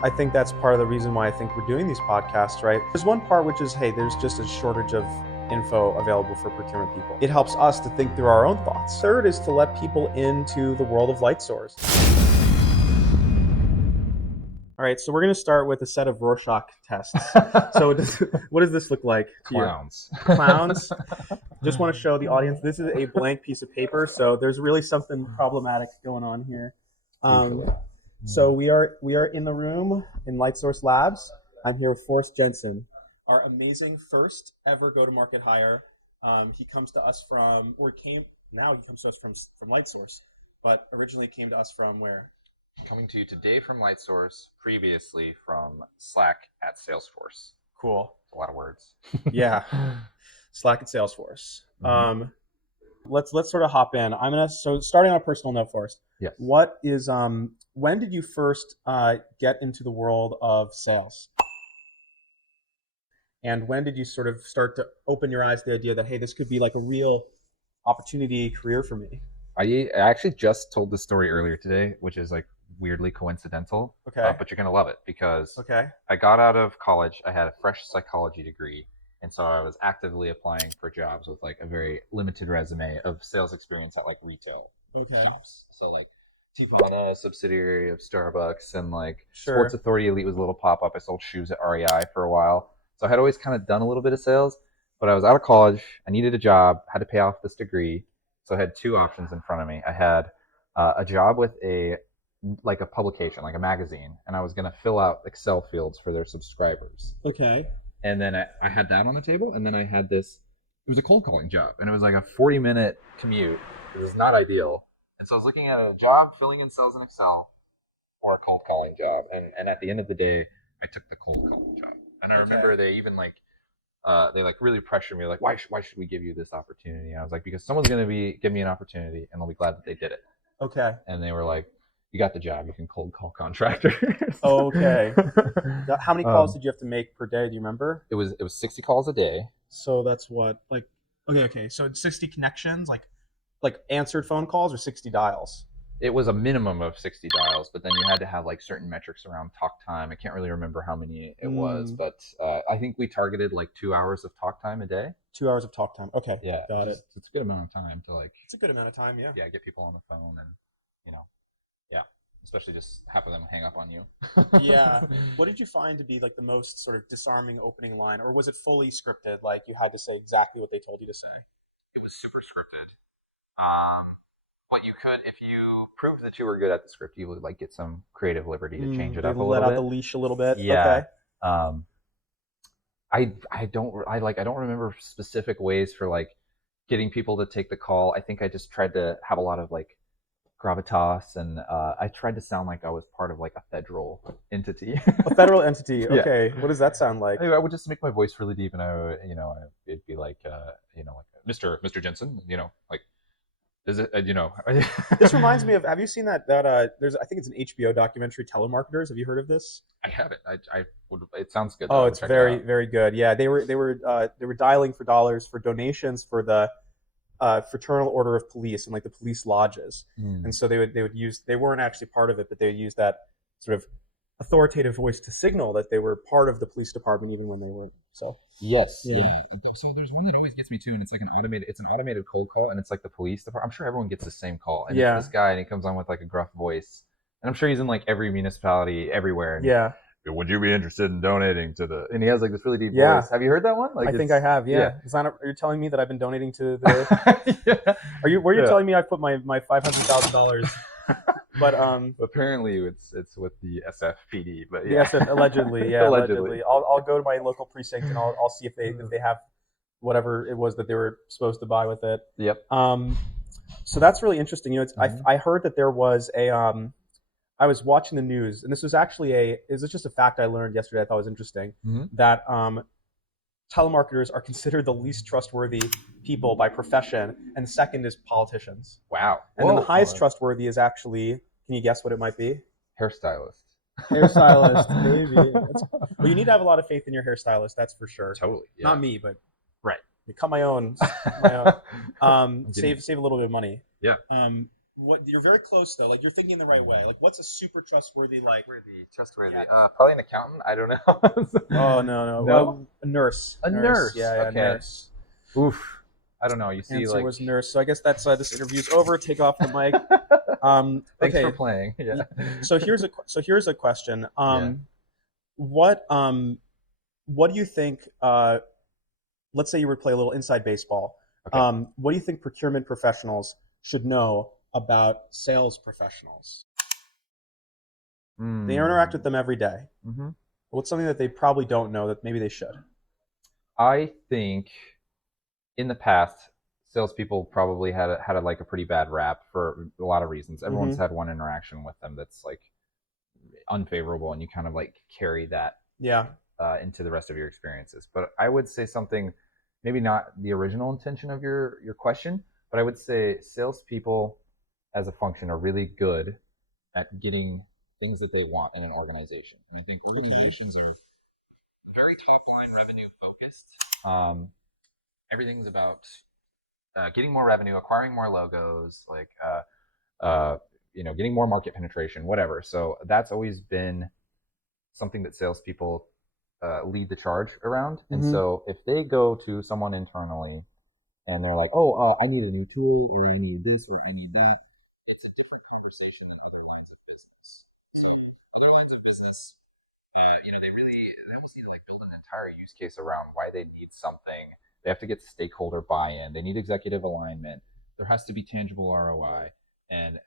I think that's part of the reason why I think we're doing these podcasts, right? There's one part which is, hey, there's just a shortage of info available for procurement people. It helps us to think through our own thoughts. Third is to let people into the world of light source. All right, so we're going to start with a set of Rorschach tests. So what does this look like to Clowns. you? Clowns. Just want to show the audience, this is a blank piece of paper, so there's really something problematic going on here. So we are in the room in Light Source Labs. I'm here with Forrest Jensen, our amazing first ever go-to-market hire. He comes to us from, he comes to us from Light Source, but originally came to us from where? Coming to you today from Light Source, previously from Slack at Salesforce. Cool. A lot of words. Yeah. Slack at Salesforce. Mm-hmm. Let's sort of hop in. So starting on a personal note, Forrest. Yes. What is when did you first get into the world of sales? And when did you sort of start to open your eyes to the idea that, hey, this could be like a real opportunity career for me? I actually just told this story earlier today, which is like weirdly coincidental. Okay. But you're going to love it because okay. I got out of college. I had a fresh psychology degree. And so I was actively applying for jobs with like a very limited resume of sales experience at like retail shops. So like Tivana, a subsidiary of Starbucks, and like Sports Authority Elite was a little pop-up. I sold shoes at REI for a while. So I had always kind of done a little bit of sales, but I was out of college. I needed a job, had to pay off this degree. So I had two options in front of me. I had a job with a publication, like a magazine, and I was going to fill out Excel fields for their subscribers. Okay. And then I had that on the table, and then I had this, it was a cold calling job, and it was like a 40-minute commute. It was not ideal. And so I was looking at a job filling in cells in Excel or a cold calling job. And at the end of the day, I took the cold calling job. And I remember they even they really pressured me, like, why should we give you this opportunity? And I was like, because someone's going to give me an opportunity, and they'll be glad that they did it. Okay. And they were like, you got the job. You can cold call contractors. Okay. How many calls did you have to make per day? Do you remember? It was 60 calls a day. So that's what, like, okay. So it's 60 connections, like answered phone calls, or 60 dials? It was a minimum of 60 dials, but then you had to have like certain metrics around talk time. I can't really remember how many it was, but I think we targeted like 2 hours of talk time a day. 2 hours of talk time. Okay. Yeah. Got it. It's a good amount of time to like. It's a good amount of time, yeah. Yeah, get people on the phone and, yeah, especially just half of them hang up on you. Yeah. What did you find to be like the most sort of disarming opening line, or was it fully scripted? Like you had to say exactly what they told you to say? It was super scripted. What you could, if you proved that you were good at the script, you would like get some creative liberty to change it up a little bit. Let out the leash a little bit. Yeah. Okay. I don't remember specific ways for like getting people to take the call. I think I just tried to have a lot of like gravitas, and I tried to sound like I was part of like a federal entity. A federal entity. Okay. Yeah. What does that sound like? I would just make my voice really deep, and it'd be like like Mr. Jensen, like. Is it, This reminds me of, have you seen that there's, I think it's an HBO documentary, Telemarketers. Have you heard of this? I haven't. It sounds good. Oh, it's very, very good. Yeah, they were dialing for dollars for donations for the Fraternal Order of Police and like the police lodges. And so they would use, they weren't actually part of it, but they would use that sort of authoritative voice to signal that they were part of the police department even when they weren't. So yes, yeah. So there's one that always gets me too, and it's like an automated cold call, and it's like the police department. I'm sure everyone gets the same call, and it's this guy, and he comes on with like a gruff voice, and I'm sure he's in like every municipality everywhere. And, would you be interested in donating to the? And he has like this really deep voice. Have you heard that one? Like, I think I have. Yeah. Are you telling me that I've been donating to the? Were you telling me I put my $500,000? But apparently it's with the SFPD. But yeah, yes, allegedly, yeah, allegedly. I'll go to my local precinct and I'll see if they have whatever it was that they were supposed to buy with it. Yep. So that's really interesting. I heard that there was I was watching the news, and this was actually just a fact I learned yesterday I thought was interesting, that telemarketers are considered the least trustworthy people by profession, and the second is politicians. Wow. And then the highest trustworthy is actually, can you guess what it might be? Hairstylist. Maybe. Well, you need to have a lot of faith in your hairstylist, that's for sure. Totally. Yeah. Not me, but right. I cut my own. Save a little bit of money. Yeah. what you're very close though. Like you're thinking the right way. Like what's a super trustworthy like? Trustworthy. Yeah. Probably an accountant. I don't know. Oh no. No, A nurse. a nurse. Yeah, Okay. nurse. Oof. I don't know. You see, Answer like. was nurse. So I guess that's this interview's over. Take off the mic. Thanks for Okay. playing. Yeah. So here's a question. Yeah. What what do you think? Let's say you would play a little inside baseball. Okay. What do you think procurement professionals should know about sales professionals? They interact with them every day. Mm-hmm. What's something that they probably don't know that maybe they should? I think in the past, salespeople probably had like a pretty bad rap for a lot of reasons. Everyone's Mm-hmm. had one interaction with them that's like unfavorable, and you kind of like carry that Yeah. into the rest of your experiences. But I would say something, maybe not the original intention of your question, but I would say salespeople as a function are really good at getting things that they want in an organization. And I think organizations are very top line revenue focused. Everything's about getting more revenue, acquiring more logos, like getting more market penetration, whatever. So that's always been something that salespeople lead the charge around. And Mm-hmm. so if they go to someone internally and they're like, "Oh, I need a new tool, or I need this, or I need that," it's a different conversation than other lines of business. So other lines of business, they almost need to like build an entire use case around why they need something. They have to get stakeholder buy-in. They need executive alignment. There has to be tangible ROI. And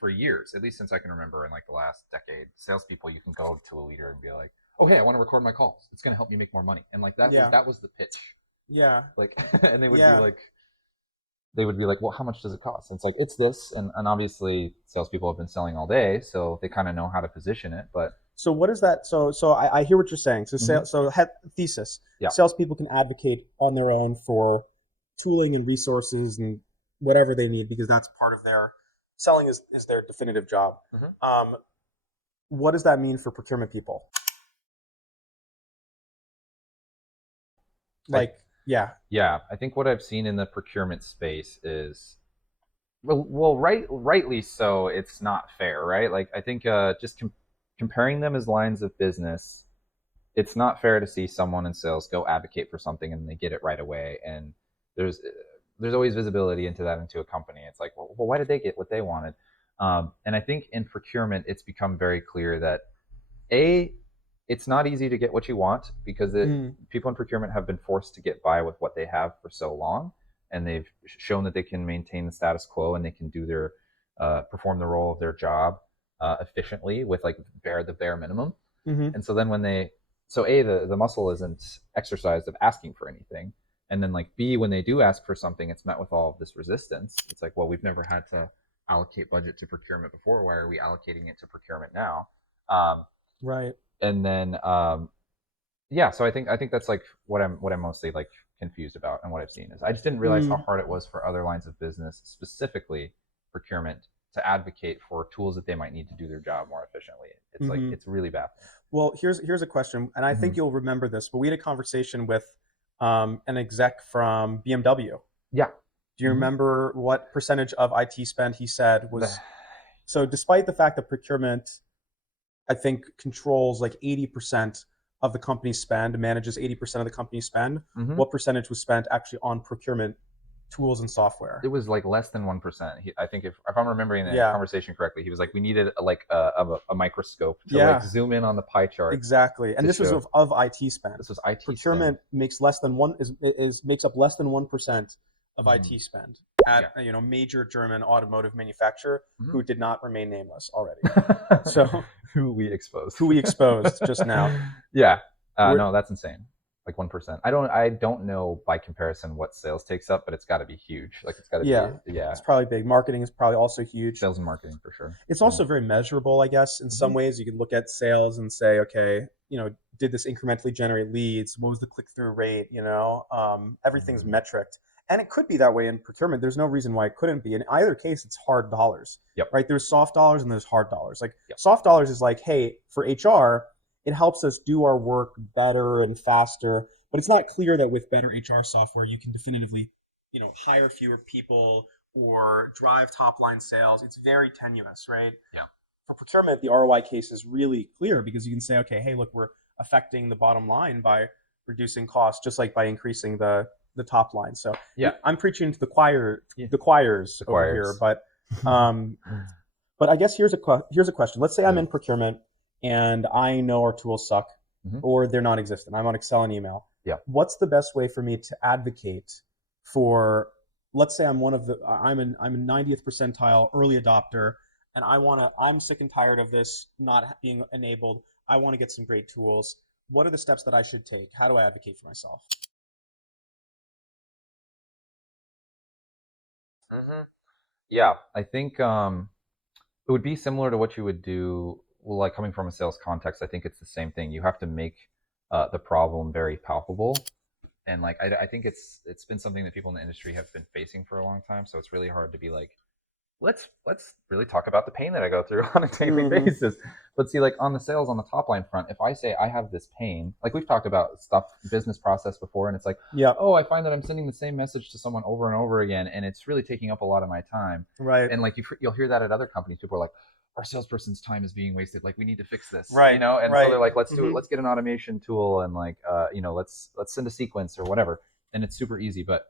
for years, at least since I can remember, in like the last decade, salespeople, you can go to a leader and be like, "Oh, hey, I want to record my calls. It's going to help me make more money." And like Yeah. that was the pitch. Yeah. Like, and Yeah. they would be like, "Well, how much does it cost?" And it's like, "It's this." And obviously, salespeople have been selling all day, so they kind of know how to position it. But So what is that? So I hear what you're saying. So Mhm. thesis. Yeah. Salespeople can advocate on their own for tooling and resources and whatever they need because that's part of their selling is their definitive job. Mhm. What does that mean for procurement people? Like, yeah. Yeah, I think what I've seen in the procurement space is, rightly so. It's not fair, right? Like, I think comparing them as lines of business, it's not fair to see someone in sales go advocate for something and they get it right away. And there's there's always visibility into that into a company. It's like, well, why did they get what they wanted? And I think in procurement, it's become very clear that a it's not easy to get what you want because Mm. people in procurement have been forced to get by with what they have for so long, and they've shown that they can maintain the status quo and they can do their perform the role of their job efficiently with like the bare minimum. Mm-hmm. And so then when they so a the muscle isn't exercised of asking for anything, and then like b when they do ask for something, it's met with all of this resistance. It's like, well, we've never had to allocate budget to procurement before. Why are we allocating it to procurement now? Right. And then yeah, so I think that's like what I'm mostly like confused about, and what I've seen is I just didn't realize how Mm. hard it was for other lines of business, specifically procurement, to advocate for tools that they might need to do their job more efficiently. It's like Mm-hmm. it's really baffling. Well, here's a question, and I think Mm-hmm. you'll remember this, but we had a conversation with an exec from BMW. Yeah. Do you Mm-hmm. remember what percentage of IT spend he said was? So, despite the fact that procurement, I think, controls like 80% of the company's spend, manages 80% of the company's spend, Mm-hmm. what percentage was spent actually on procurement tools and software? It was like less than 1%. I think if I'm remembering the Yeah. conversation correctly, he was like, we needed a microscope to Yeah. like zoom in on the pie chart. Exactly. And to this was show- of IT spend. This was IT Procurement spend. makes less than one is makes up less than 1% of Mhm. IT spend at major German automotive manufacturer Mhm. who did not remain nameless already. So who we exposed just now. Yeah. We're- No, that's insane. Like 1%. I don't know by comparison what sales takes up, but it's got to be huge. Like it's got to be It's probably big. Marketing is probably also huge. Sales and marketing for sure. It's also very measurable, I guess. In some ways, you can look at sales and say, okay, did this incrementally generate leads? What was the click-through rate? Everything's metriced. And it could be that way in procurement. There's no reason why it couldn't be. In either case, it's hard dollars. Yep. Right? There's soft dollars and there's hard dollars. Like Yep. soft dollars is like, hey, for HR, it helps us do our work better and faster. But it's not clear that with better HR software, you can definitively, hire fewer people or drive top line sales, it's very tenuous, right? Yeah. For procurement, the ROI case is really clear because you can say, okay, hey, look, we're affecting the bottom line by reducing costs, just like by increasing the top line. So Yeah. I'm preaching to the choirs The over here, but I guess here's a question. Let's say I'm in procurement and I know our tools suck or they're non-existent. I'm on Excel and email. Yeah. What's the best way for me to advocate for? Let's say I'm I'm a 90th percentile early adopter, and I'm sick and tired of this not being enabled. I want to get some great tools. What are the steps that I should take? How do I advocate for myself? Yeah, I think it would be similar to what you would do, well, like coming from a sales context. I think it's the same thing. You have to make the problem very palpable, and like I think it's been something that people in the industry have been facing for a long time. So it's really hard to be like, let's really talk about the pain that I go through on a daily basis. But see, like on the sales on the top line front, if I say I have this pain, like we've talked about stuff, business process before, and it's like, oh, I find that I'm sending the same message to someone over and over again, and it's really taking up a lot of my time. Right. And like you'll hear that at other companies. People are like, our salesperson's time is being wasted. Like we need to fix this. Right. You know, and right. so they're like, let's do it. Let's get an automation tool and like, let's send a sequence or whatever. And it's super easy. But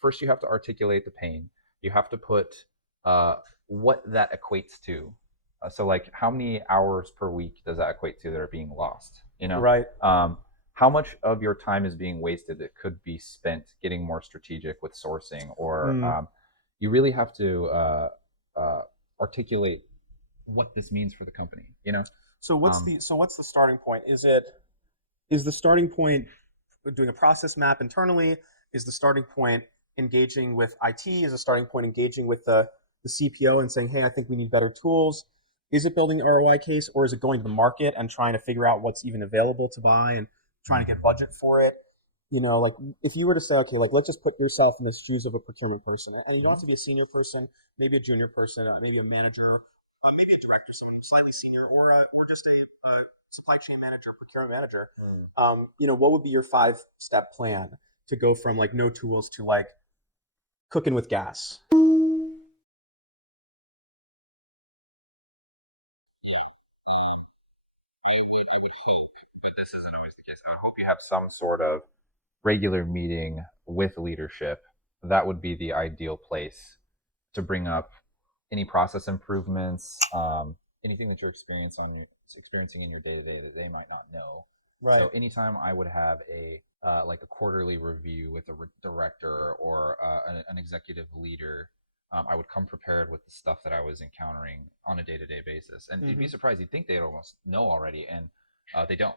first, you have to articulate the pain. You have to put what that equates to. So like how many hours per week does that equate to that are being lost? You know, Right. How much of your time is being wasted that could be spent getting more strategic with sourcing, or you really have to articulate what this means for the company. You know. So what's the starting point? Is the starting point doing a process map internally? Is the starting point engaging with IT? Is the starting point engaging with the CPO and saying, hey, I think we need better tools? Is it building an ROI case, or is it going to the market and trying to figure out what's even available to buy and trying to get budget for it? Like if you were to say, okay, like let's just put yourself in the shoes of a procurement person, and you don't have to be a senior person, maybe a junior person, maybe a manager, maybe a director, someone slightly senior, or just a supply chain manager, procurement manager. What would be your 5-step plan to go from like no tools to like cooking with gas? But this isn't always the case. I hope you have some sort of regular meeting with leadership. That would be the ideal place to bring up any process improvements, anything that you're experiencing in your day to day that they might not know. Right. So anytime I would have a like a quarterly review with a director or an executive leader, I would come prepared with the stuff that I was encountering on a day to day basis. And you'd be surprised. You'd think they'd almost know already, and they don't.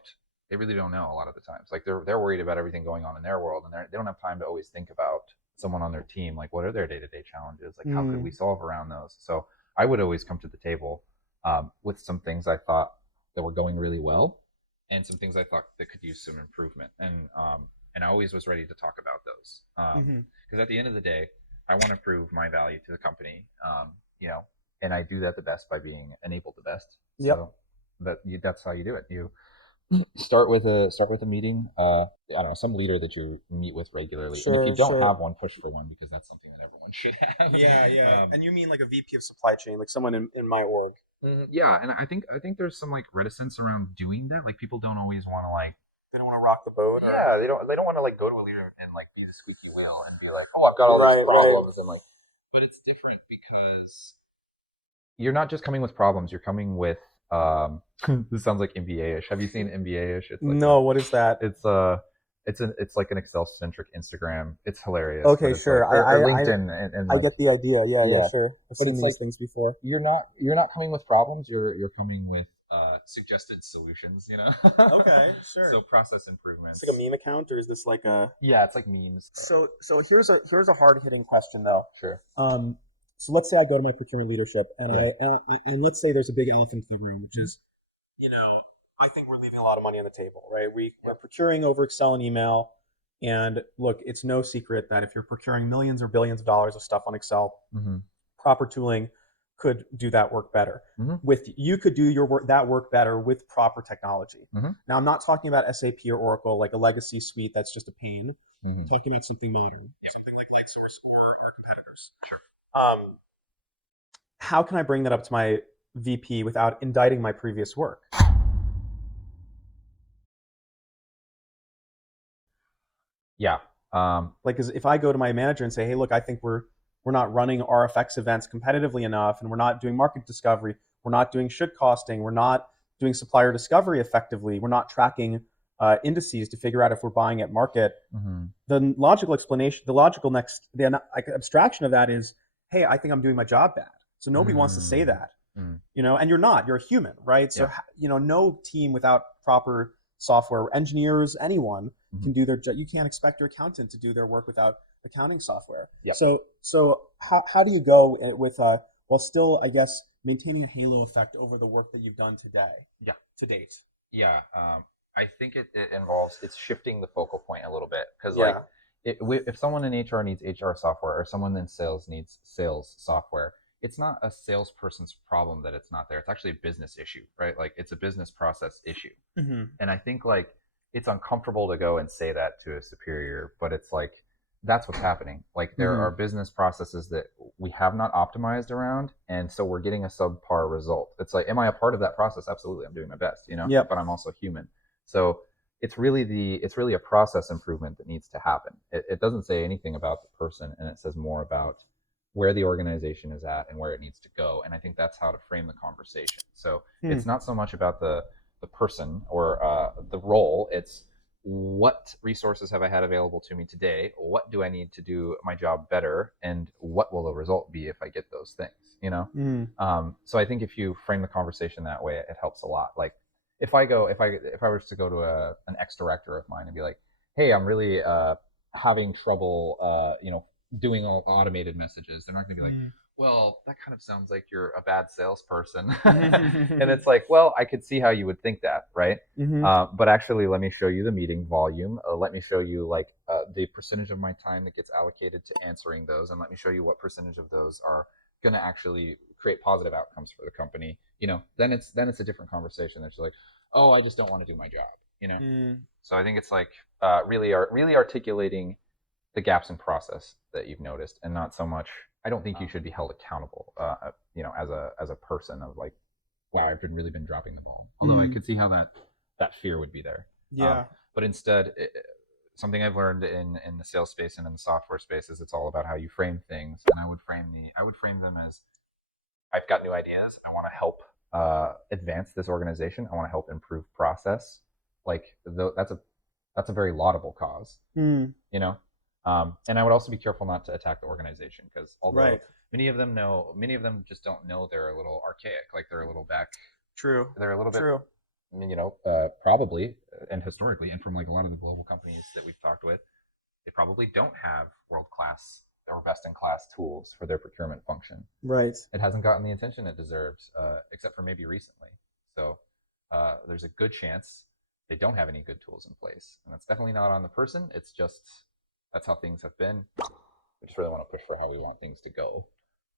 They really don't know a lot of the times. Like they're worried about everything going on in their world, and they don't have time to always think about someone on their team. Like, what are their day to day challenges? Like, how could we solve around those? So I would always come to the table with some things I thought that were going really well, and some things I thought that could use some improvement. And I always was ready to talk about those because at the end of the day, I want to prove my value to the company. And I do that the best by being enabled the best. Yep. So that's how you do it. You start with a meeting. I don't know, some leader that you meet with regularly. And if you don't have one, push for one, because that's something that everyone should have. Yeah. And you mean like a VP of supply chain, like someone in my org? Yeah, and I think there's some like reticence around doing that. Like people don't always want to like. They don't want to rock the boat. Yeah, they don't want to like go to a leader and like be the squeaky wheel and be like, oh, I've got all these problems and like. But it's different because you're not just coming with problems. You're coming with this sounds like MBA-ish. Have you seen MBA-ish? It's like no, what is that? It's like an Excel-centric Instagram. It's hilarious. Okay, sure. Like, or LinkedIn. And I get the idea. Yeah, sure. I've seen these like, things before. You're not coming with problems. You're coming with suggested solutions. You know. Okay, sure. So process improvements. It's like a meme account, or is this like a? Yeah, it's like memes. So here's a hard hitting question though. Sure. So let's say I go to my procurement leadership, and and let's say there's a big elephant in the room, which is, I think we're leaving a lot of money on the table, right? We're procuring over Excel and email, and look, it's no secret that if you're procuring millions or billions of dollars of stuff on Excel, proper tooling could do that work better. You could do that work better with proper technology. Now, I'm not talking about SAP or Oracle, like a legacy suite that's just a pain. I'm talking about something modern, something like Lightsource or competitors. Sure. Um, how can I bring that up to my VP without indicting my previous work? Yeah. Like, if I go to my manager and say, "Hey, look, I think we're not running RFX events competitively enough, and we're not doing market discovery, we're not doing should costing, we're not doing supplier discovery effectively, we're not tracking indices to figure out if we're buying at market." Mm-hmm. The logical explanation, the logical next, the abstraction of that is, "Hey, I think I'm doing my job bad." So nobody wants to say that, Mm. and you're not. You're a human, right? So Yeah. no team without proper software, engineers, anyone Mm-hmm. can do their job. You can't expect your accountant to do their work without accounting software. Yep. So how do you go with while still, I guess, maintaining a halo effect over the work that you've done today? Yeah. To date. Yeah. I think it involves it's shifting the focal point a little bit because like Yeah. if someone in HR needs HR software or someone in sales needs sales software, it's not a salesperson's problem that it's not there. It's actually a business issue, right? Like it's a business process issue. Mm-hmm. And I think like it's uncomfortable to go and say that to a superior, but it's like that's what's happening. Like there Mm-hmm. are business processes that we have not optimized around, and so we're getting a subpar result. It's like, am I a part of that process? Absolutely, I'm doing my best, Yep. but I'm also human. So it's really a process improvement that needs to happen. It doesn't say anything about the person, and it says more about where the organization is at and where it needs to go. And I think that's how to frame the conversation. So Hmm. it's not so much about the person or the role. It's what resources have I had available to me today? What do I need to do my job better? And what will the result be if I get those things? Mm. So I think if you frame the conversation that way, it helps a lot. Like if I was to go to an ex director of mine and be like, hey, I'm really having trouble, doing all automated messages. They're not going to be like, Mm. well, that kind of sounds like you're a bad salesperson. And Mm-hmm. it's like, well, I could see how you would think that, right? Mm-hmm. But actually, let me show you the meeting volume. Let me show you like the percentage of my time that gets allocated to answering those, and let me show you what percentage of those are going to actually create positive outcomes for the company. Then it's a different conversation. It's like, oh, I just don't want to do my job. Mm. So I think it's like really articulating the gaps in process that you've noticed, and not so much. I don't think you should be held accountable, as a person of like, wow, I've really been dropping the ball. Although I Mm. could see how that fear would be there. Yeah. But instead, something I've learned in the sales space and in the software space is it's all about how you frame things. And I would frame them as I've got new ideas. I want to help advance this organization. I want to help improve process. Like that's a very laudable cause, Mm. you know. And I would also be careful not to attack the organization because although Right. many of them just don't know they're a little archaic, like they're a little back, True. they're a little bit, True. probably and historically, and from like a lot of the global companies that we've talked with, they probably don't have world class or best in class tools for their procurement function. Right. It hasn't gotten the attention it deserves, except for maybe recently. So there's a good chance they don't have any good tools in place, and that's definitely not on the person. It's just that's how things have been. We just really want to push for how we want things to go.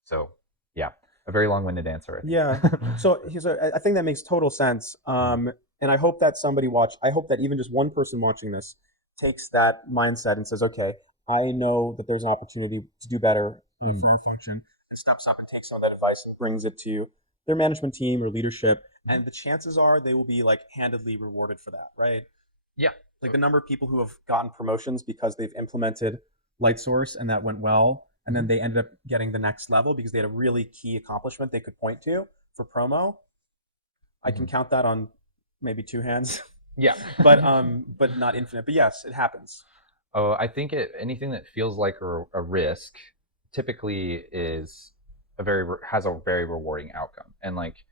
So yeah, a very long-winded answer, I Yeah. think. So I think that makes total sense. And I hope that I hope that even just one person watching this takes that mindset and says, okay, I know that there's an opportunity to do better for our function, and steps up and takes some of that advice and brings it to their management team or leadership. And the chances are they will be like handedly rewarded for that, right? Yeah. Like the number of people who have gotten promotions because they've implemented Lightsource and that went well, and then they ended up getting the next level because they had a really key accomplishment they could point to for promo. I can count that on maybe two hands, Yeah. but not infinite. But yes, it happens. Oh, I think anything that feels like a risk typically has a very rewarding outcome. And like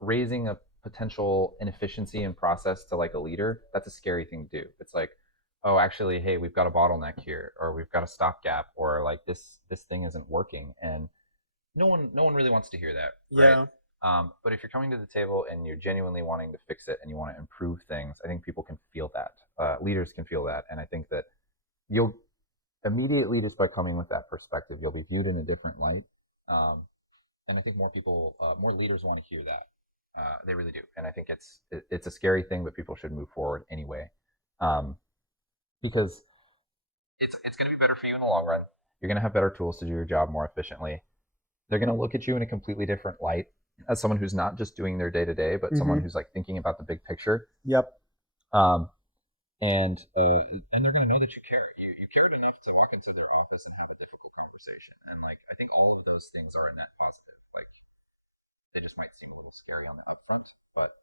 raising a potential inefficiency in process to like a leader, that's a scary thing to do. It's like, oh, actually, hey, we've got a bottleneck here, or we've got a stopgap, or like this thing isn't working, and no one really wants to hear that, right? Yeah. But if you're coming to the table and you're genuinely wanting to fix it and you want to improve things, I think people can feel that. Leaders can feel that, and I think that you'll immediately, just by coming with that perspective, you'll be viewed in a different light. Um, and I think more leaders want to hear that. They really do, and I think it's a scary thing, but people should move forward anyway, because it's going to be better for you in the long run. You're going to have better tools to do your job more efficiently. they're going to look at you in a completely different light as someone who's not just doing their day to day, but someone who's like thinking about the big picture. Yep. Um, and they're going to know that you care. You cared enough to walk into their office and have a difficult conversation. And like I think all of those things are a net positive. Like they just might seem a little scary on the upfront, but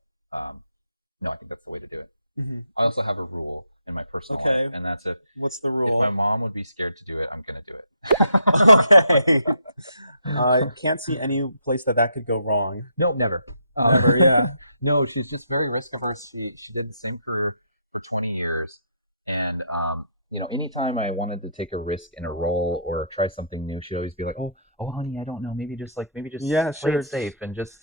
no, I think that's the way to do it. I also have a rule in my personal life, and that's What's the if rule? my mom would be scared to do it, I'm gonna do it. Okay. I can't see any place that could go wrong. No, never. Never, yeah. No, she's just very risk averse. She did the same for 20 years, and anytime I wanted to take a risk in a role or try something new, she'd always be like, "Oh, honey, I don't know. Maybe just Yeah, play sure. it safe and just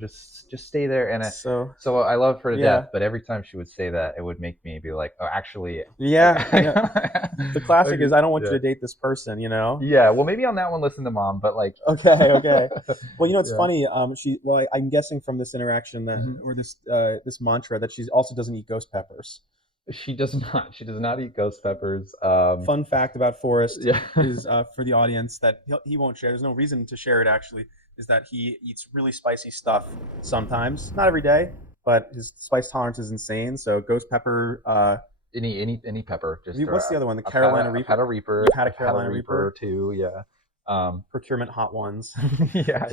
just stay there." And So I love her to yeah. death, but every time she would say that, it would make me be like, "Oh, actually, Yeah, like, yeah. The classic is I don't want you to date this person, you know? Yeah, well, maybe on that one, listen to mom, but like, Okay. Well, it's Yeah. funny. I'm guessing from this interaction that or this mantra that she also doesn't eat ghost peppers. She does not. She does not eat ghost peppers. Fun fact about Forrest Yeah. is for the audience that he won't share. There's no reason to share it actually. Is that he eats really spicy stuff sometimes, not every day, but his spice tolerance is insane. So ghost pepper. Any pepper. Just What's the other one? The I've Carolina Reaper. I've had a Reaper. You've had a I've Carolina had a Reaper too. Yeah. Procurement hot ones. Yeah.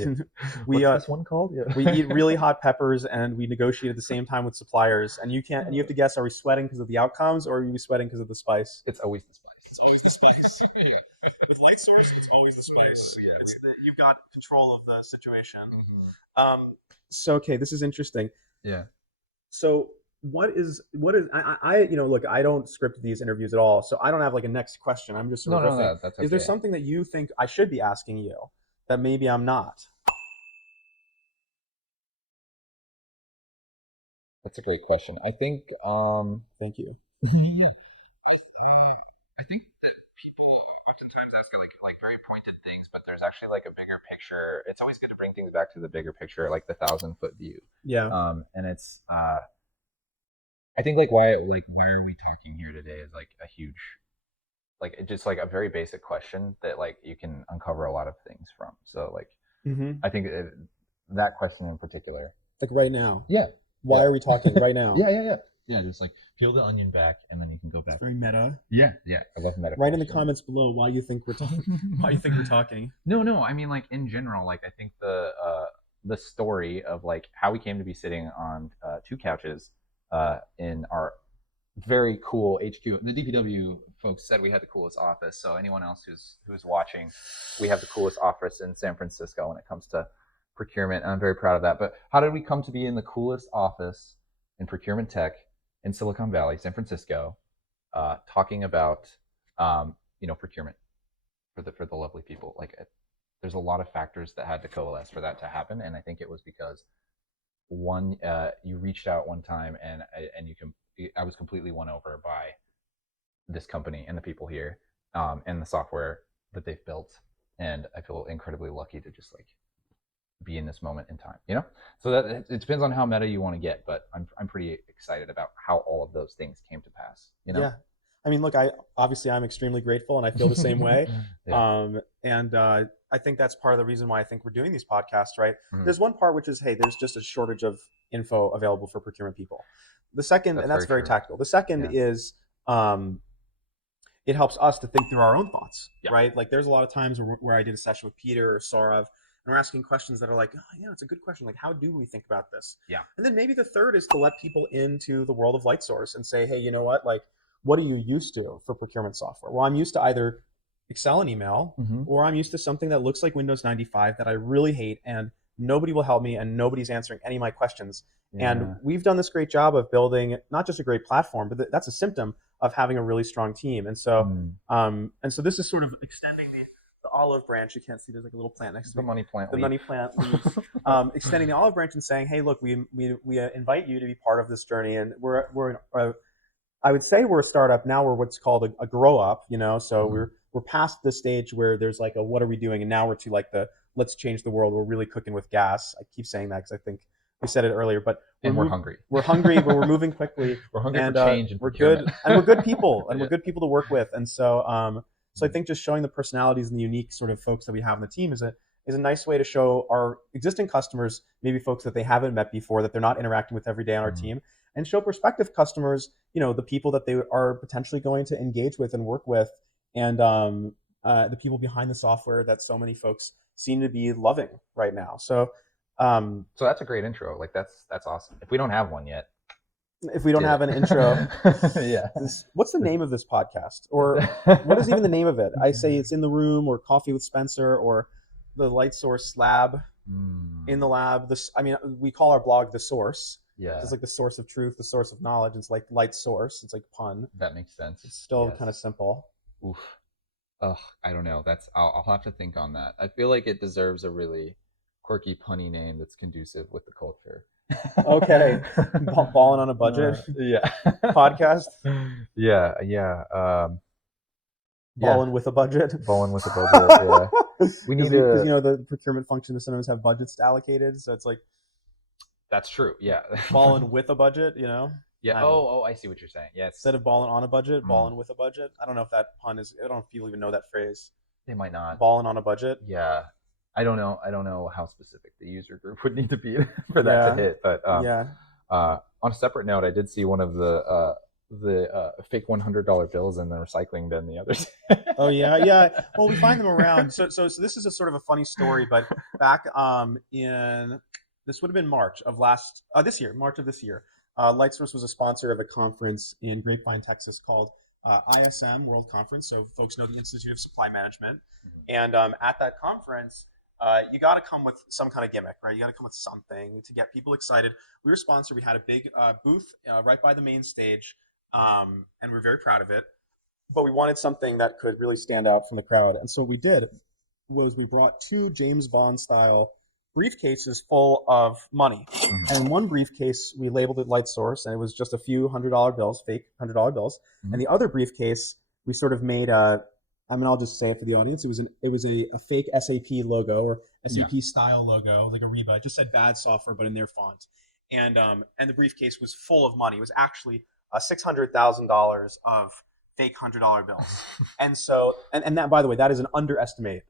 We What's this one called? Yeah. we eat really hot peppers and we negotiate at the same time with suppliers. And you have to guess: are we sweating because of the outcomes or are we sweating because of the spice? It's always the spice. It's always the spice. Yeah. With light source, it's always the spice. Yeah. You've got control of the situation. So okay, this is interesting. Yeah. So what is I look, I don't script these interviews at all, so I don't have like a next question. I'm just sort of riffing. That's okay. Is there something that you think I should be asking you that maybe I'm not? That's a great question. I think Thank you. I think that people oftentimes ask like very pointed things, but there's actually like a bigger picture. It's always good to bring things back to the bigger picture, like the 1,000-foot view. Yeah. And it's I think like why are we talking here today is like a huge just like a very basic question that like you can uncover a lot of things from. So like I think that question in particular. Like right now. Yeah. Why are we talking right now? Yeah, just like peel the onion back, and then you can go back. It's very meta. Yeah. I love meta. Write in the comments below why you think we're talking. Why you think we're talking. No. I mean, like in general, like I think the story of like how we came to be sitting on two couches in our very cool HQ. The DPW folks said we had the coolest office. So anyone else who's watching, we have the coolest office in San Francisco when it comes to procurement, and I'm very proud of that. But how did we come to be in the coolest office in procurement tech in Silicon Valley, San Francisco, talking about procurement for the lovely people? Like there's a lot of factors that had to coalesce for that to happen, and I think it was because one, you reached out one time, and I was completely won over by this company and the people here, and the software that they've built, and I feel incredibly lucky to just like be in this moment in time, so that it depends on how meta you want to get, but I'm pretty excited about how all of those things came to pass. Yeah, I mean, look, I'm extremely grateful and I feel the same way. Yeah. I think that's part of the reason why I think we're doing these podcasts, right? There's one part which is, hey, there's just a shortage of info available for procurement people. The second, and that's very tactical. The second is it helps us to think through our own thoughts, right? Like there's a lot of times where I did a session with Peter or Saurav, and we're asking questions that are like, oh, yeah, it's a good question. Like, how do we think about this? Yeah. And then maybe the third is to let people into the world of LightSource and say, hey, you know what? Like, what are you used to for procurement software? Well, I'm used to either Excel and email, or I'm used to something that looks like Windows 95 that I really hate, and nobody will help me, and nobody's answering any of my questions. Yeah. And we've done this great job of building not just a great platform, but that's a symptom of having a really strong team. And so, so this is sort of extending the olive branch. You can't see there's like a little plant next to the money plant. The money plant leaves. Extending the olive branch and saying, hey, look, we invite you to be part of this journey, and I would say we're a startup now. We're what's called a grow up, So we're past the stage where there's like a what are we doing, and now we're to like the let's change the world. We're really cooking with gas. I keep saying that because I think we said it earlier, but we're hungry. We're hungry, but we're moving quickly. We're hungry for change, and we're good, and we're good people, and we're good people to work with. And so, so I think just showing the personalities and the unique sort of folks that we have on the team is is a nice way to show our existing customers, maybe folks that they haven't met before, that they're not interacting with every day on our team, and show prospective customers, the people that they are potentially going to engage with and work with, and the people behind the software that so many folks seem to be loving right now. So that's a great intro. Like that's awesome. If we don't have one yet, if we don't have an intro, yeah. What's the name of this podcast? Or what is even the name of it? I say it's In the Room, or Coffee with Spencer, or the Light Source Lab. In the lab. We call our blog The Source. Yeah. It's like the source of truth, the source of knowledge. It's like light source. It's like pun. That makes sense. It's still kind of simple. Oof. Ugh, I don't know. I'll have to think on that. I feel like it deserves a really quirky, punny name that's conducive with the culture. Okay. Balling on a budget. Yeah. Podcast. Yeah. Balling with a budget. Balling with a budget. Yeah. We need because the procurement function sometimes have budgets allocated, so it's like. That's true. Yeah. Balling with a budget. Yeah. Oh, I see what you're saying. Yes. Instead of balling on a budget, balling with a budget. I don't know if that pun is. I don't know if people even know that phrase. They might not. Balling on a budget. Yeah. I don't know how specific the user group would need to be for that to hit. But on a separate note, I did see one of the fake $100 bills in the recycling bin the other day. Oh yeah. Well, we find them around. So this is a sort of a funny story, but back in this would have been March of this year. Lightsource was a sponsor of a conference in Grapevine, Texas called ISM World Conference. So folks know the Institute of Supply Management. And at that conference, you got to come with some kind of gimmick, right? You got to come with something to get people excited. We were sponsored. We had a big booth right by the main stage, and we're very proud of it. But we wanted something that could really stand out from the crowd. And so what we did was we brought 2 James Bond style briefcases full of money. And in one briefcase, we labeled it Light Source, and it was just a few $100 bills, fake $100 bills. And the other briefcase, we sort of made I'll just say it for the audience. It was a fake SAP logo, or SAP style logo, like Ariba. It just said bad software, but in their font. And the briefcase was full of money. It was actually $600,000 of fake $100 bills. And so, and that, by the way, that is an underestimate.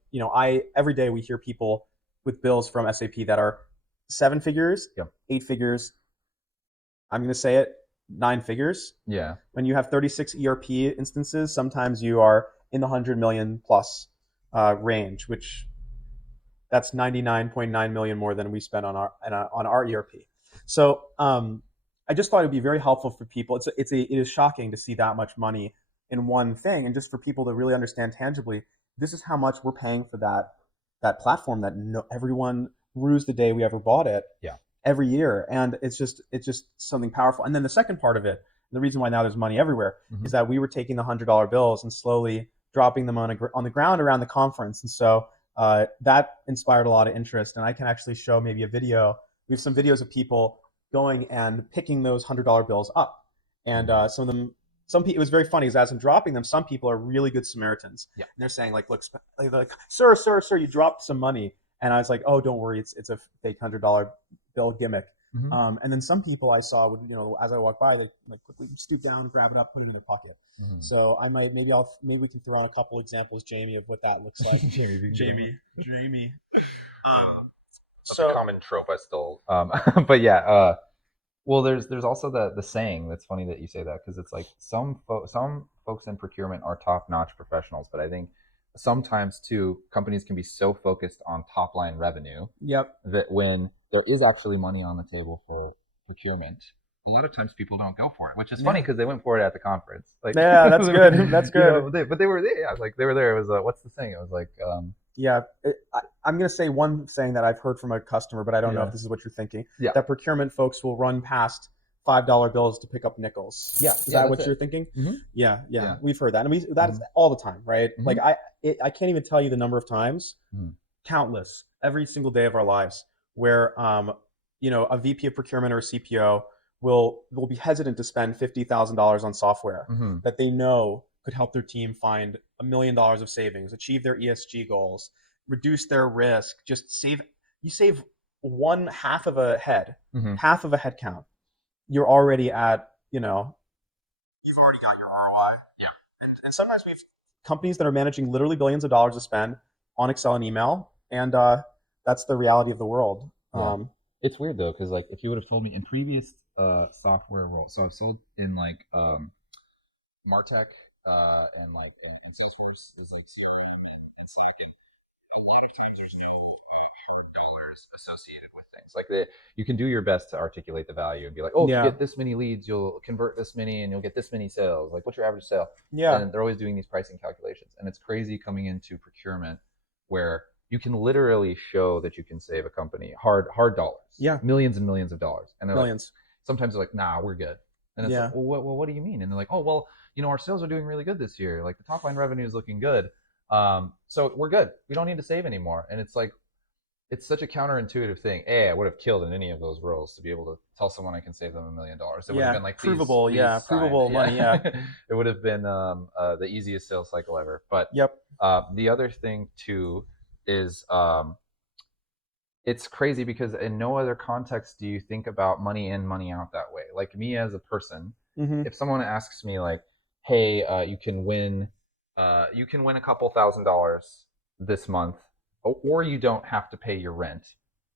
Every day we hear people with bills from SAP that are 7 figures, 8 figures. I'm going to say it, 9 figures. Yeah. When you have 36 ERP instances, sometimes you are in the 100 million plus range, which that's 99.9 million more than we spent on our ERP. So I just thought it'd be very helpful for people. It is shocking to see that much money in one thing, and just for people to really understand tangibly, this is how much we're paying for that platform that everyone rues the day we ever bought it. Yeah. Every year, and it's just something powerful. And then the second part of it, the reason why now there's money everywhere, is that we were taking the $100 bills and slowly dropping them on the ground around the conference. And so that inspired a lot of interest. And I can actually show maybe a video. We have some videos of people going and picking those $100 bills up. And some of them, it was very funny, because as I'm dropping them, some people are really good Samaritans. Yeah. And they're saying like, look, like, sir, you dropped some money. And I was like, oh, don't worry, it's a fake $100 bill gimmick. And then some people I saw would, as I walk by, they like quickly stoop down, grab it up, put it in their pocket. So I might, maybe we can throw on a couple examples, Jamie, of what that looks like. Jamie. That's a common trope I stole. But yeah, well, there's also the saying that's funny that you say that, because it's like some folks in procurement are top-notch professionals, but I think sometimes too companies can be so focused on top-line revenue that when there is actually money on the table for procurement, a lot of times people don't go for it, which is funny because they went for it at the conference. Like, yeah, that's good. That's good. But they were there. They were there. It was what's the saying? It was like I'm going to say one saying that I've heard from a customer, but I don't know if this is what you're thinking. Yeah. That procurement folks will run past $5 bills to pick up nickels. Yeah. Is that what you're thinking? Yeah. We've heard that. And that's all the time, right? Like I can't even tell you the number of times, countless, every single day of our lives, where a VP of procurement or a CPO will be hesitant to spend $50,000 on software that they know could help their team find $1 million of savings, achieve their ESG goals, reduce their risk, you save one half of a head, half of a head count. You're already at, you've already got your ROI. Yeah. And sometimes we have companies that are managing literally billions of dollars to spend on Excel and email, and that's the reality of the world. Yeah. It's weird though, because like if you would have told me in previous software roles, so I've sold in like Martech and like and Salesforce is like so it's like a lot of times there's no hard dollars associated with things. Like you can do your best to articulate the value and be like, oh, if you Yeah. get this many leads, you'll convert this many and you'll get this many sales. Like, what's your average sale? Yeah. And they're always doing these pricing calculations, and it's crazy coming into procurement where you can literally show that you can save a company hard dollars, Yeah. millions and millions of dollars, and they're Millions. like, sometimes they're like, nah, we're good. And it's Yeah. like, well, what do you mean? And they're like, oh, well, our sales are doing really good this year. Like the top line revenue is looking good. So we're good. We don't need to save anymore. And it's like, it's such a counterintuitive thing. I would have killed in any of those roles to be able to tell someone I can save them $1 million. It would have been like, provable. please sign. Provable money. Yeah. It would have been the easiest sales cycle ever. But Yep. the other thing too is it's crazy because in no other context do you think about money in, money out that way. Like me as a person, if someone asks me like, hey, you can win a couple $1,000s this month, or you don't have to pay your rent,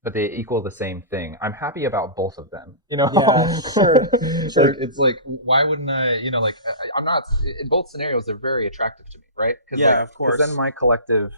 but they equal the same thing. I'm happy about both of them. Yeah, sure. Like, it's like, why wouldn't I? Like, I'm not. In both scenarios, they're very attractive to me, right? Yeah, of course. Because then my collective,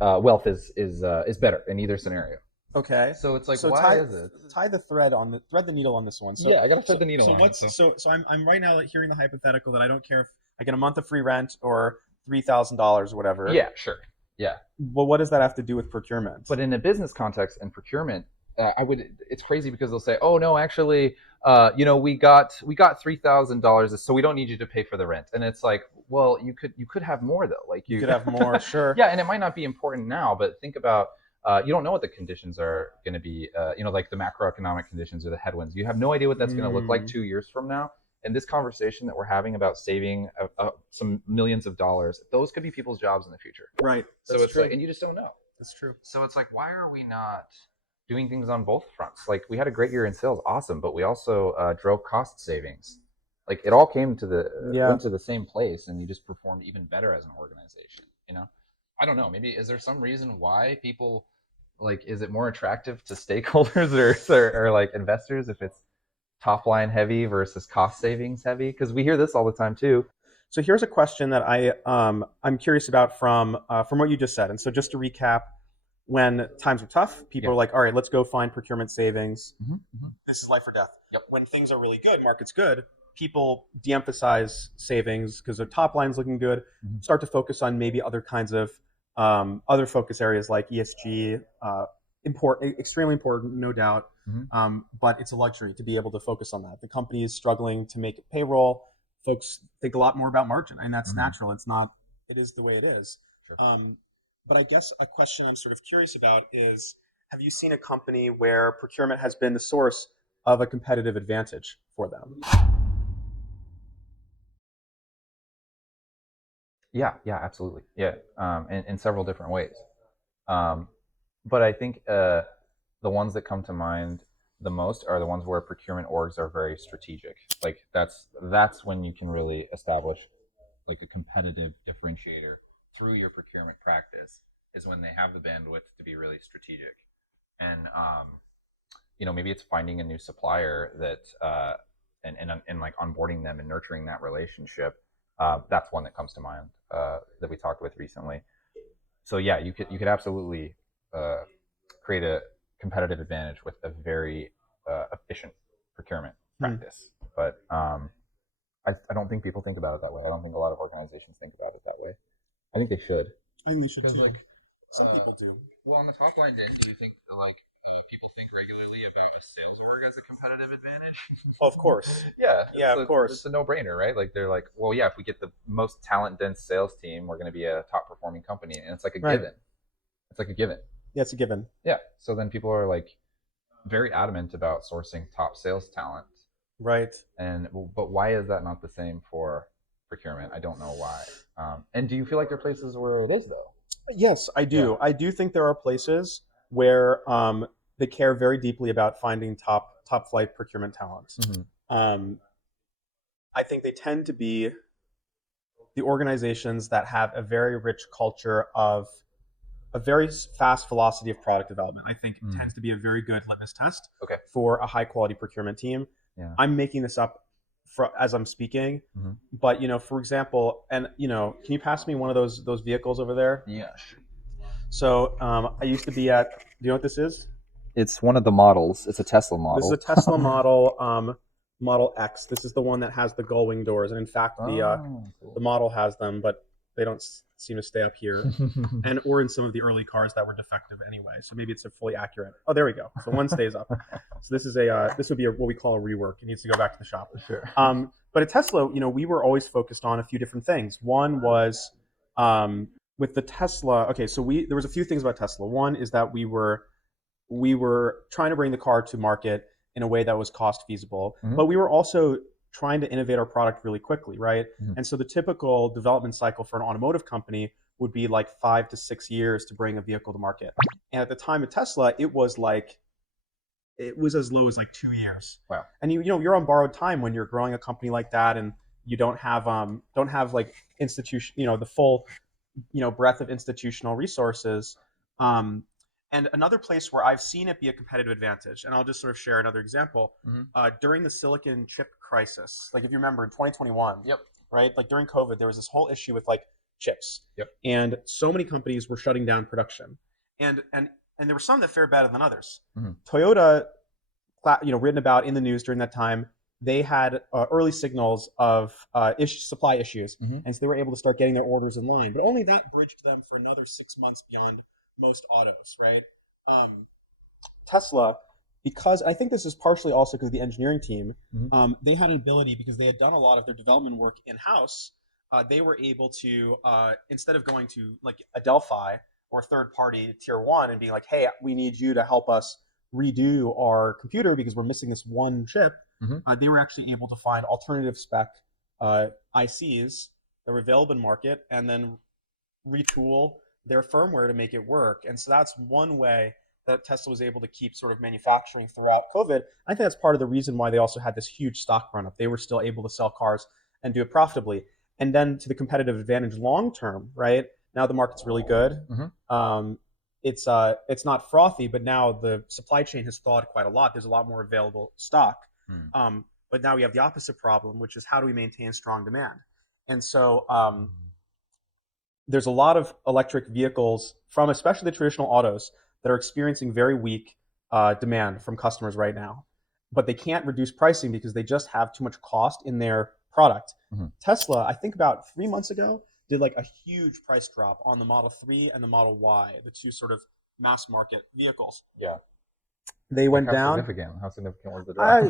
wealth is better in either scenario. Okay. So it's like, So why is it? tie the needle on this one. So, yeah, I gotta thread the needle on. So I'm right now hearing the hypothetical that I don't care if I get a month of free rent or $3,000 or whatever. Yeah, sure. Yeah. Well, what does that have to do with procurement? But in a business context and procurement, it's crazy because they'll say, oh no, actually, we got $3,000, so we don't need you to pay for the rent. And it's like, well, you could have more though. Like you could have more, sure. Yeah, and it might not be important now, but think about, you don't know what the conditions are going to be, like the macroeconomic conditions or the headwinds. You have no idea what that's going to look like 2 years from now. And this conversation that we're having about saving some millions of dollars, those could be people's jobs in the future. Right. So it's true. Like, and you just don't know. That's true. So it's like, why are we not doing things on both fronts? Like, we had a great year in sales, awesome, but we also drove cost savings. Like, it all came to went to the same place, and you just performed even better as an organization. I don't know. Maybe is there some reason why people, like, is it more attractive to stakeholders or like investors if it's top line heavy versus cost savings heavy? Because we hear this all the time too. So here's a question that I'm curious about from what you just said. And so just to recap, when times are tough, people are like, all right, let's go find procurement savings. This is life or death. Yep. When things are really good, market's good, people de-emphasize savings because their top line's looking good, start to focus on maybe other kinds of other focus areas like ESG, extremely important, no doubt. But it's a luxury to be able to focus on that. The company is struggling to make payroll. Folks think a lot more about margin, and that's natural. It is the way it is. Sure. But I guess a question I'm sort of curious about is, have you seen a company where procurement has been the source of a competitive advantage for them? Yeah, absolutely. Yeah, in several different ways. But I think the ones that come to mind the most are the ones where procurement orgs are very strategic. Like that's when you can really establish like a competitive differentiator through your procurement practice, is when they have the bandwidth to be really strategic. And maybe it's finding a new supplier that and like onboarding them and nurturing that relationship. That's one that comes to mind that we talked with recently. So yeah, you could absolutely create a competitive advantage with a very efficient procurement practice. But I don't think people think about it that way. I don't think a lot of organizations think about it that way. I think they should. I think they should too. Like, some people do. Well, on the top line, then, do you think like people think regularly about a sales org as a competitive advantage? Of course. Yeah, of course. It's a no-brainer, right? Like they're like, well, yeah, if we get the most talent-dense sales team, we're going to be a top-performing company, and it's like a given. It's like a given. Yeah, it's a given. Yeah. So then people are like very adamant about sourcing top sales talent. Right. But why is that not the same for procurement? I don't know why. And do you feel like there are places where it is though? Yes, I do. Yeah. I do think there are places where they care very deeply about finding top flight procurement talent. I think they tend to be the organizations that have a very rich culture of a very fast velocity of product development, I think tends to be a very good litmus test for a high quality procurement team. Yeah. I'm making this up as I'm speaking, but for example, and can you pass me one of those vehicles over there? Yeah, sure. So I used to be at. Do you know what this is? It's one of the models. It's a Tesla model. This is a Tesla model, Model X. This is the one that has the gull wing doors, and in fact, Cool. the model has them, but they don't seem to stay up here, or in some of the early cars that were defective anyway. So maybe it's a fully accurate. Oh, there we go. So one stays up. So this is this would be what we call a rework. It needs to go back to the shop. Sure. But at Tesla, we were always focused on a few different things. One was with the Tesla. Okay, so there was a few things about Tesla. One is that we were trying to bring the car to market in a way that was cost feasible, but we were also trying to innovate our product really quickly, right? And so the typical development cycle for an automotive company would be like 5 to 6 years to bring a vehicle to market. And at the time of Tesla, it was as low as like 2 years. Wow. And you're on borrowed time when you're growing a company like that, and you don't have like the full breadth of institutional resources. And another place where I've seen it be a competitive advantage, and I'll just sort of share another example, during the silicon chip crisis, like if you remember in 2021, right? Like during COVID, there was this whole issue with like chips, and so many companies were shutting down production, and there were some that fared better than others. Toyota, written about in the news during that time, they had early signals of supply issues, and so they were able to start getting their orders in line. But only that bridged them for another 6 months beyond most autos, right? Tesla, because I think this is partially also because the engineering team, they had an ability, because they had done a lot of their development work in-house, they were able to, instead of going to like a Delphi or third party tier one and being like, hey, we need you to help us redo our computer because we're missing this one chip, they were actually able to find alternative spec ICs that were available in market and then retool their firmware to make it work. And so that's one way that Tesla was able to keep sort of manufacturing throughout COVID. I think that's part of the reason why they also had this huge stock run up. They were still able to sell cars and do it profitably. And then to the competitive advantage long term, right? Now the market's really good. It's not frothy, but now the supply chain has thawed quite a lot. There's a lot more available stock. But now we have the opposite problem, which is how do we maintain strong demand? And so there's a lot of electric vehicles from especially the traditional autos that are experiencing very weak demand from customers right now. But they can't reduce pricing because they just have too much cost in their product. Tesla, I think about 3 months ago, did like a huge price drop on the Model 3 and the Model Y, the two sort of mass market vehicles. Yeah. They went down. How significant was the drop? I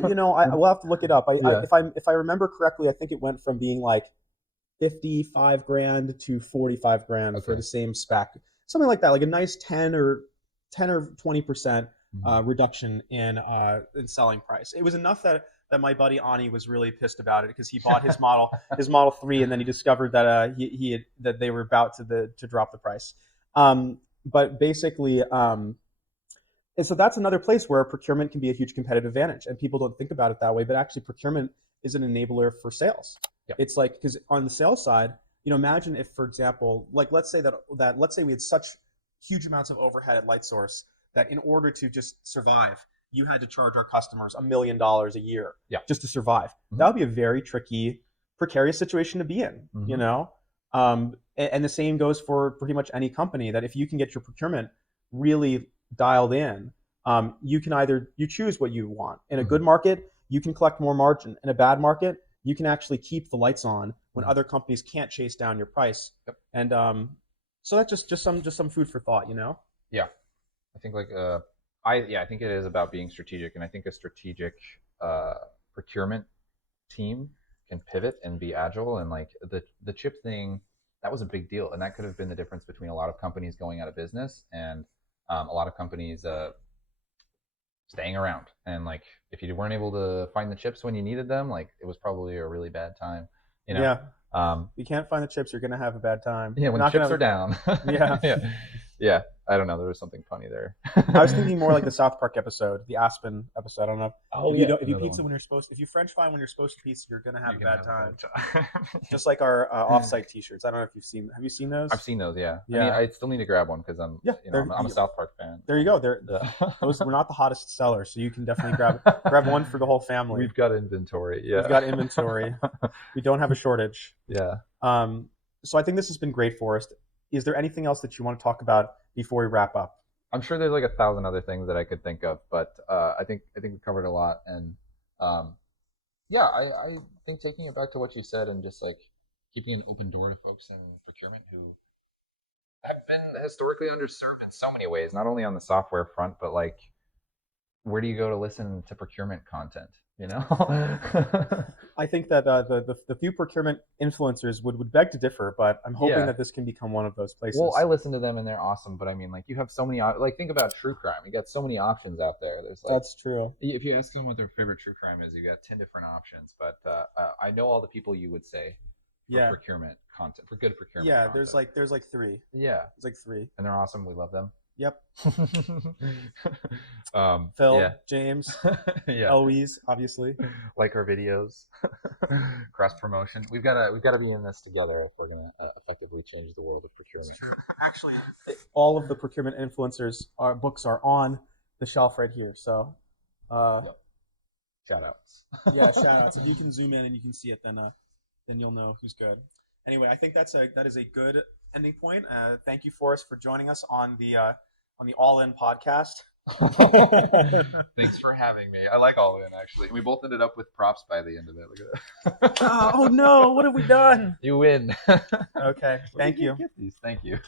will have to look it up. If I remember correctly, I think it went from being like 55 grand to 45 grand for the same spec, something like that, like a nice 10 or 20% reduction in selling price. It was enough that my buddy Ani was really pissed about it because he bought his Model 3 and then he discovered that that they were about to drop the price. But basically, and so that's another place where procurement can be a huge competitive advantage, and people don't think about it that way. But actually, procurement is an enabler for sales. It's like, because on the sales side, imagine if, for example, like let's say we had such huge amounts of overhead at LightSource that in order to just survive, you had to charge our customers $1 million a year just to survive. That would be a very tricky, precarious situation to be in, and the same goes for pretty much any company, that if you can get your procurement really dialed in, you choose what you want. In a good market, you can collect more margin. In a bad market, you can actually keep the lights on when other companies can't chase down your price. And so that's just some food for thought, Yeah, I think I think it is about being strategic, and I think a strategic procurement team can pivot and be agile. And like the chip thing, that was a big deal, and that could have been the difference between a lot of companies going out of business and a lot of companies staying around. And like, if you weren't able to find the chips when you needed them, like it was probably a really bad time. Yeah. You can't find the chips, you're gonna have a bad time. Yeah, when chips are down. Yeah. Yeah. I don't know. There was something funny there. I was thinking more like the South Park episode, the Aspen episode. I don't know. Oh, If you don't, if you another pizza one. when you're supposed, if you French fry when you're supposed to pizza, you're gonna have You a can bad have time. time. Just like our offsite T-shirts. I don't know if you've seen. Have you seen those? I've seen those. Yeah. Yeah. I mean, I still need to grab one because I'm, Yeah, you know, I'm a South Park fan. There you go. Yeah. Those were not the hottest sellers, so you can definitely grab one for the whole family. We've got inventory. Yeah. We've got inventory. We don't have a shortage. Yeah. So I think this has been great, Forrest. Is there anything else that you want to talk about before we wrap up? I'm sure there's like 1,000 other things that I could think of, but I think we covered a lot, and yeah, I think taking it back to what you said and just like keeping an open door to folks in procurement who have been historically underserved in so many ways, not only on the software front, but like where do you go to listen to procurement content? You know, I think that the few procurement influencers would beg to differ, but I'm hoping that this can become one of those places. Well, I listen to them and they're awesome, but I mean, like you have so many, like think about true crime. You got so many options out there. There's like, that's true. If you ask them what their favorite true crime is, you got 10 different options. But I know all the people you would say for procurement content, for good procurement. Yeah, content. there's like three. Yeah, there's like three, and they're awesome. We love them. Yep. Phil, James, yeah, Eloise, obviously. Like our videos, cross promotion. We've got to be in this together if we're gonna effectively change the world of procurement. Actually, all of the procurement influencers' books are on the shelf right here. So, shout outs. Yeah, shout outs. If you can zoom in and you can see it, then you'll know who's good. Anyway, I think that is a good ending point. Thank you, Forrest, for joining us on the All In podcast. Thanks for having me. I like All In, actually. We both ended up with props by the end of it. Look at that. Oh no! What have we done? You win. Okay. Thank you. Thank you.